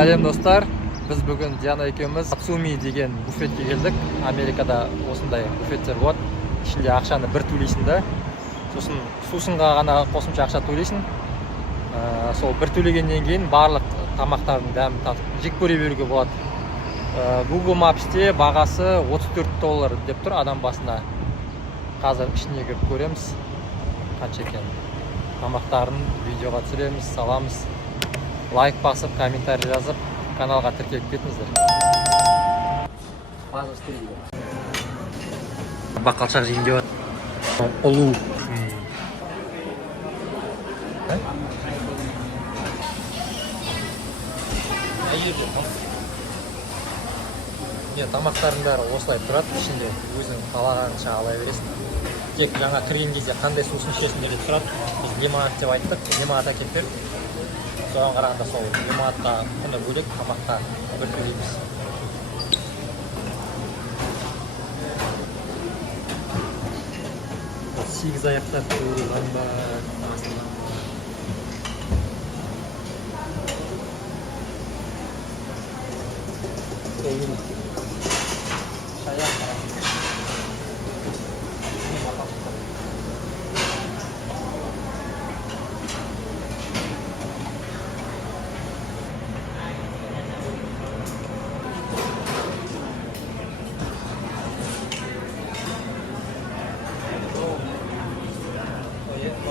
Сәлем достар, біз бүгін Диана екеуміз Ацуми деген буфетке келдік. Америкада осындай буфеттер болады. Ішінде ақшаны бір төлейсің да, сосын сусынға ғана қосымша ақша төлейсің. Сол бір төлегеннен кейін барлық тамақтардың дәмін татып жек көре беруге болады. Google Maps'те бағасы $34 деп тұр адам басына. Қазір ішіне кіріп көреміз қанша екен. Тамақтарын видеоға түсіреміз, саламыз. Лайк басып, комментарий жазып, каналға тіркеліп кетіңіздер. Бақалшақ жейін деп жатыр. Ұлу. Тамақтардың бәрі осылай тұрады. Ішінде өзің қалағанша ала бересің. Тек жаңа кірген кезде қандай сусын ішесің деп тұрады. Біз лимонад деп айттық, лимонад әкеліп берді. Соған қарағанда сол лимонадқа құны бөлек, тамаққа бір төлейміз. Сегіз аяқтар туылған ба?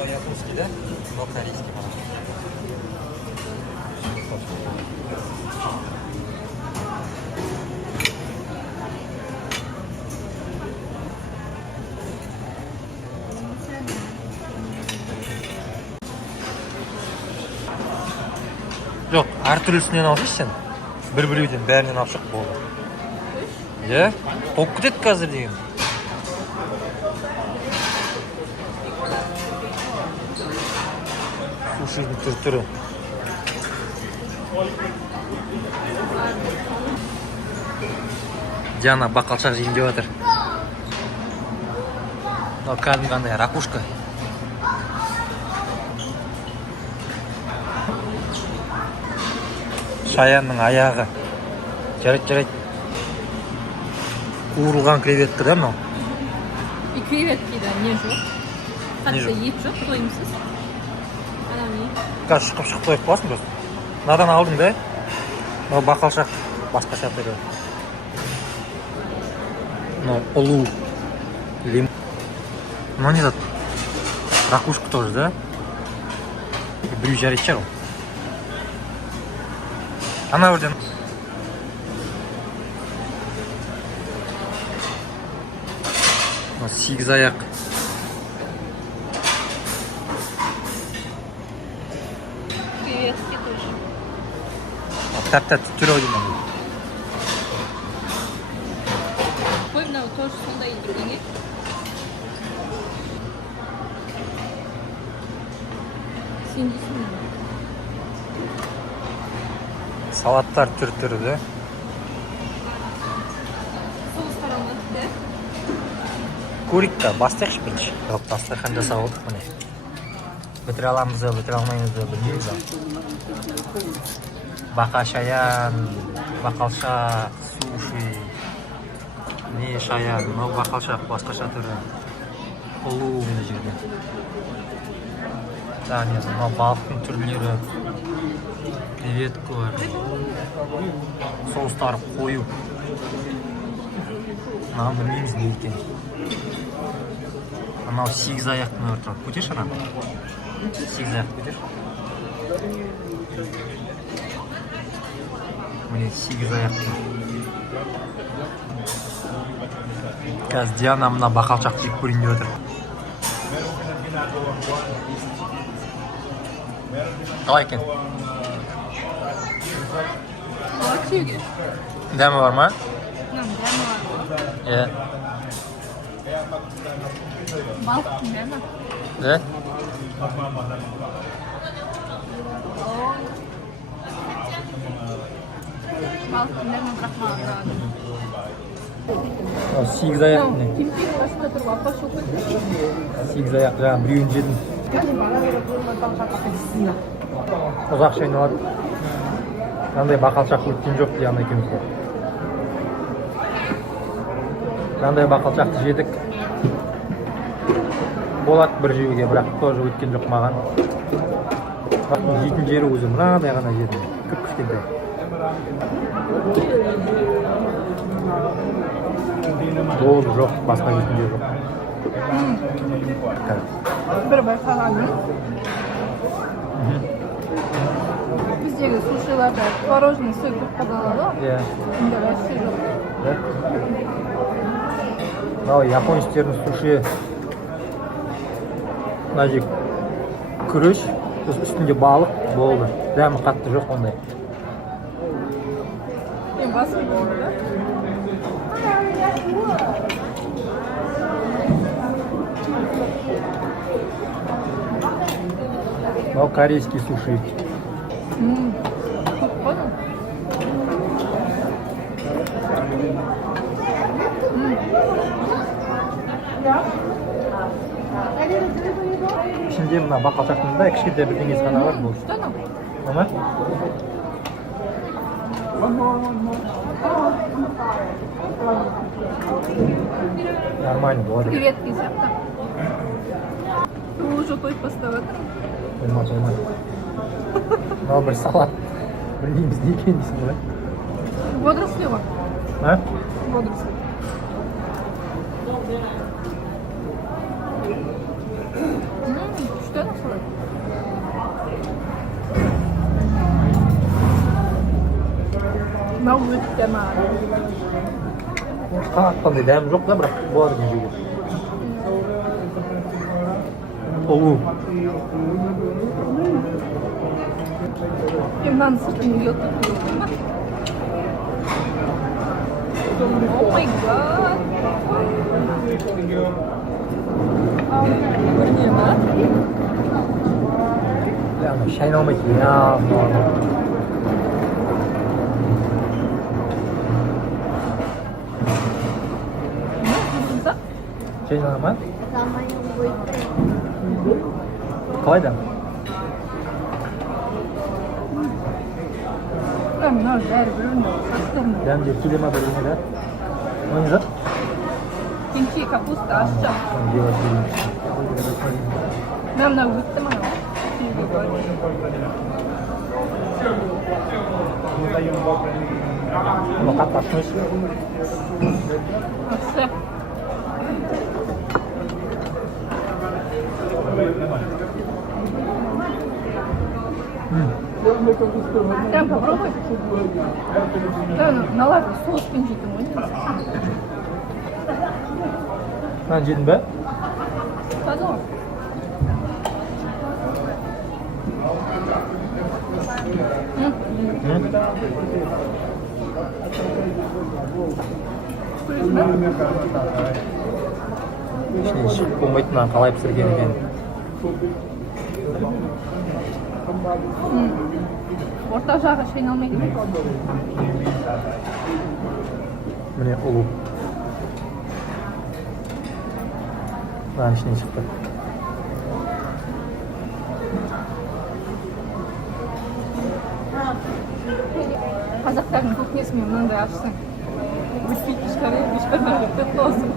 Японский, да? Но корейский. Жоқ, әртүрлісінен алсайшы сен. Бір-біреуден бәрінен алшық болды. Е? Толып кетеді қазір деген. Сушидің түрі. Диана бақалшақ жейін деп жатыр. Кәдімгідей ракушка. Шаянның аяғы. Жарайды. Қуырылған креветка да мынау? И креветкида не жоқ. Қатты ет жоқ, тойымсыз. Қазір шығып қойып қоясың просто. Надан алдың да? Мынау бақалшақ басқаша түрі. Мынау ұлу. Лимон. Мынау не зат? Ракушка тоже, да? Біреу жарайды шығар. Ана өрден. Сегіз аяқ. Тәп-тәп түрі ойдың. Қой, мынау тоже сондай бірдеңе. Сен дейсің бе? Салаттар түрі, да? Соғыз қарамады, да? Көрейік-ті, бастайықшы бірінші. Дастархан жасап алдық міне. Бітіре аламыз да, бітіре алмаймыз да, білмейміз да. Бақа шаян, бақалшақ, суши, не шаян, мынау бақалшақ басқаша түрі. Ұлу міне жерде. Мынау балықтың түрлері, креветка бар. Соустары қою. Мынау білмейміз не екен. Мынау сегіз аяқтың өрі тұрады. Көтеш ана? Сегіз аяқ көтеш. Міне сегіз аяқтың. Қазір Диана мына бақалшақ жеп көрейін деп отыр. Қалай екен? Лаксиуге. Дәмі бар ма? Дәмі бар. Балықтың дәмі. Да? Балықтың дәмі бірақ маған ұнады. Сегіз аяқ не? Кемпек басында тұрып апа шоқы. Сегіз аяқ жаңа біреуін жедім. Ұзақ шайналады. Мынандай бақалшақ өткен жоқ Диана екеумізге. Мынандай бақалшақты жедік. Болады бір жеуге, бірақ тоже өткен жоқ маған. Жейтін жері өзі мынадай ғана жедім. Кіп-кішкентай. Болды, жоқ, басқа жейтін жері жоқ. Bir байқағаным. Біздегі сушиларда творожный сыр көп қолданады ғой. Иә. Онда вообще жоқ. Мынау японецтердің суши. Мына жер күріш, үстінде балық болды. Дәмі қатты жоқ ондай. Мен басым болды. Мынау корейский суши. Көп қой. ішінде мына бақалшақтың да кішкентай бірдеңесі ғана бар бұл. Что там? Ана? Нормально болады. Креветки сияқты. Ол уже тойып бастап жатыр. Болмады. Мынау бір салат. Білмейміз не екен дейсің ғой. Водоросли ғой. А? Водоросли. Что это солай? Мынау өте маған. Қандай дәмі жоқ та, бірақ болады екен жеуге. Ұлу. Мен мынаны сыртын үйетіп қойдым ба? О май гад! Көріне ба? Яғни шайналмайды. Шайнала ма? Қалай да? Мынау бәрі-біріне сақтырын. Дәмде келе ма біріне да? Оны жат? Кимчи, капуста, ашча. Мынау өтті маған. Ama katlaşmış. Вообще. Прям попробуй. Да, наладь соус пинчиком. Sen yedin be? Пожалуйста. İçine hiç болмайтыннан қалай пісірген екен. Орта жағы шайналмай кетеді. Міне ұлу. Мынаның ішінен шықты. Қазақтардың кухнясымен мынандай ашсаң. Өтпейді ешқандай құтты болсын.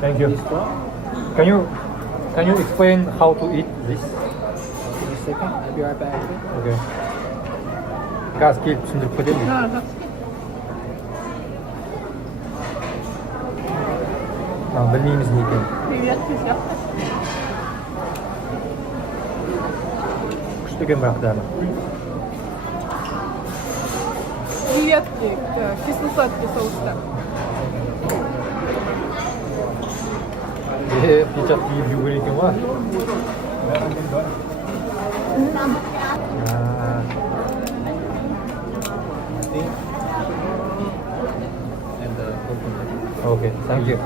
Thank you. Can you explain how to eat this? Just a second, I'll be right back. Okay. Gaz келіп түсіндіріп кетемін. Жақсы. Білмейміз не екен. Креветки сияқты. Күшті екен бірақ дәмі. Креветки кисло-сладкий соуста. Печат киіп жеу керек екен ғой. Okay, thank you.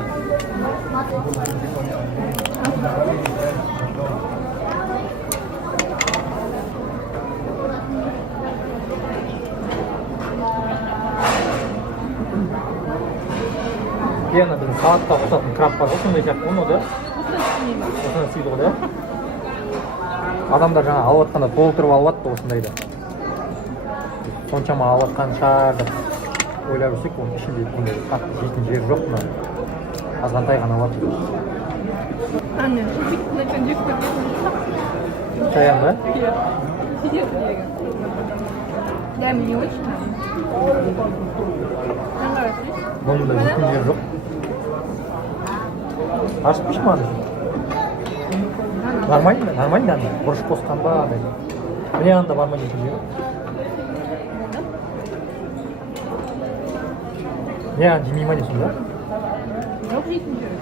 Diana біздің салатқа қосатын краб бар ғой, сондай сияқты оны да. Осыны сыйлығы да. адамдар жаңа алып жатқанда толтырып алып жатты осындайда. Соншама алып жатқан шығар деп ойлап жүрсек, оның ішінде ондай қатты жейтін жері жоқ мына. Азғантай ғана бар. Анне, начнем жеп көрген. Шаян ба? Иә. Сидел деген. Дәмі не очень? Бұның да жейтін жері жоқ. Ашып пеш маған? Нормально да, бұрыш қосқан ба? Міне анда бар ма жейтін жері? Не, жемей ма не сонда? Жоқ жейтін жері.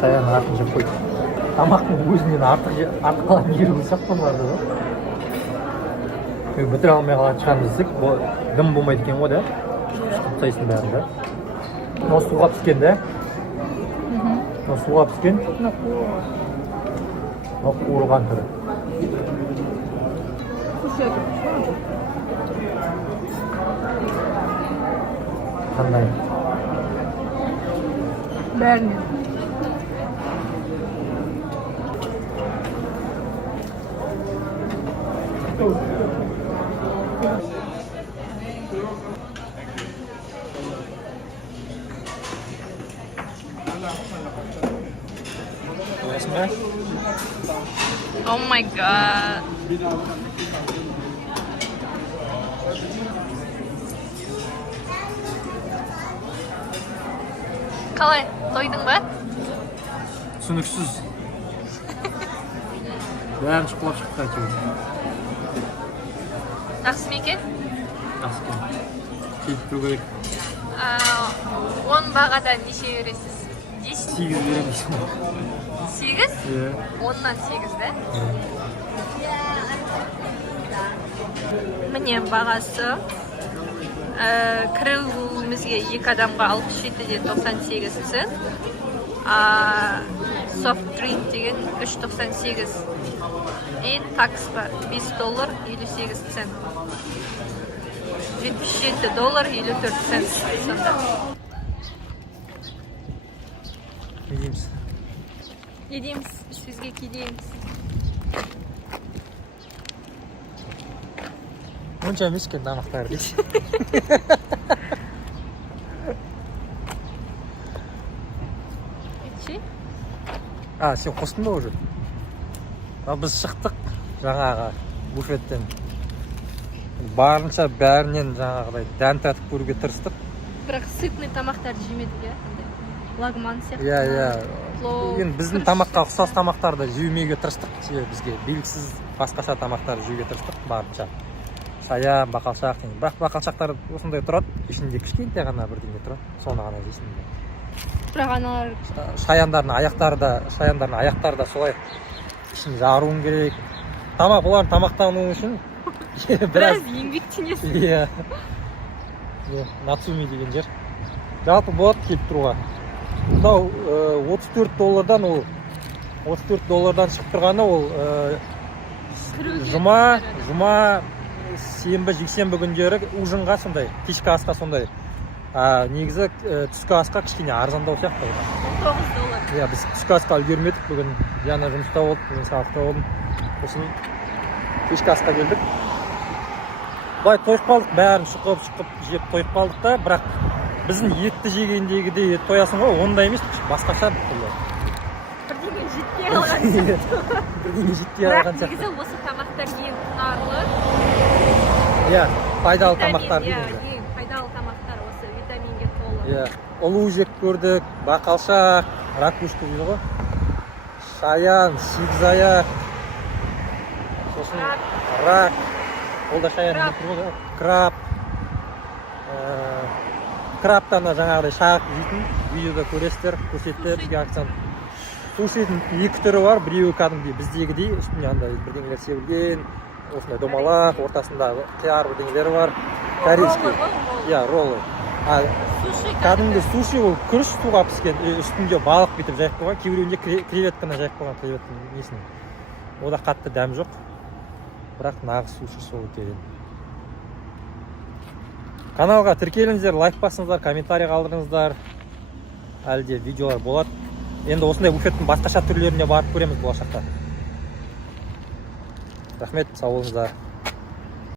Шаян артын жеп қойды. Тамақтың өзінен артық қалатын жері бұл сияқты болмады ғой. Бітіре алмай қалатын шығармыз десек, дым болмайды екен ғой да. Шұқып тастайсың бәрін да. Осы суға піскен да. Осы суға піскен. Қуырған түрі. Қандай? Бәрінен. Oh my god. Қалай, тойдың ба? Түсініксіз. Бәрін шұқылап шықты әйтеуір. Жақсы ма екен? Жақсы екен. Келіп тұру керек. 10 бағадан неше бересіз? 10? 8 беремін дейсің ғой. 8? Иә. 10-нан 8, да? Міне бағасы. Кіруімізге 2 адамға 67,98 цент. Soft drink деген 3,98. И такс бар, $5.58 цент. $77.54 сонда. Не дейміз? Не дейміз? Сөзге кейдейміз. Онша емес екен тамақтар дейсің. Етші? Сен қостың ба уже? Біз шықтық жаңағы буфеттен. Барынша бәрінен жаңағыдай дәм татып көруге тырыстық. Бірақ сытный тамақтарды жемедік, иә? Лагман сияқты. Иә. Енді біздің тамаққа ұқсас тамақтарды жеумеуге тырыстық. Бізге белгісіз басқаша тамақтарды жеуге тырыстық барынша. Шаян, бақалшақ. Бірақ бақалшақтар осындай тұрады. Ішінде кішкентай ғана бірдеңе тұрады. Соны ғана жейсің. Бірақ аналар Шаяндардың аяқтары да солай. Ішін жаруың керек. Олардың тамақтану үшін біраз еңбектенесің. Иә. Нацуми деген жер. Жалпы болады келіп тұруға. Мынау $34 ол $34 шығып тұрғаны ол жұма, сенбі, жексенбі күндері ужинға сондай, кешкі асқа сондай. Негізі түскі асқа кішкене арзандау сияқты. $19. Иә, біз түскі асқа үлгермедік. Бүгін Диана жұмыста болды, мен сабақта болдым. Сосын кешкі асқа келдік. Былай тойып қалдық, бәрін шұқып жеп тойып қалдық та, бірақ біздің етті жегендегідей ет тоясың ғой, ондай емес, басқаша бүткілі. Бірдеңе жетпей алған сияқты. Бірақ негізі осы тамақтар ең құнарлы. Иә, пайдалы тамақтар дейді. Ең пайдалы тамақтар осы витаминге толы. Иә, ұлу жеп көрдік, бақалшақ, ракушка дейді ғой. Шаян, сегізаяқ, сосын рак, ол да шаян деп тұр ғой, краб. Краптан жаңағыдай шағып жейтін, видеода көресіздер, көрсетті бізге акцент. Сушидің 2 түрі бар, біреуі кәдімгідей біздегідей, үстіне андай бірдеңелер себілген, осындай домалақ, ортасында қияр бірдеңелері бар. Корейский. Иә, роллы. Кәдімгі суши ол күріш суға піскен, үстінде балық бүйтіп жайып қойған, кейбіреуінде креветканы жайып қойған, креветканы несін. Ода қатты дәм жоқ, бірақ нағыз суши сол екен. Каналға тіркеліңіздер, лайк басыңыздар, комментарий қалдырыңыздар. Әлде видеолар болады. енді осындай буфеттің басқаша түрлеріне барып көреміз болашақта. Рахмет, сау болыңыздар.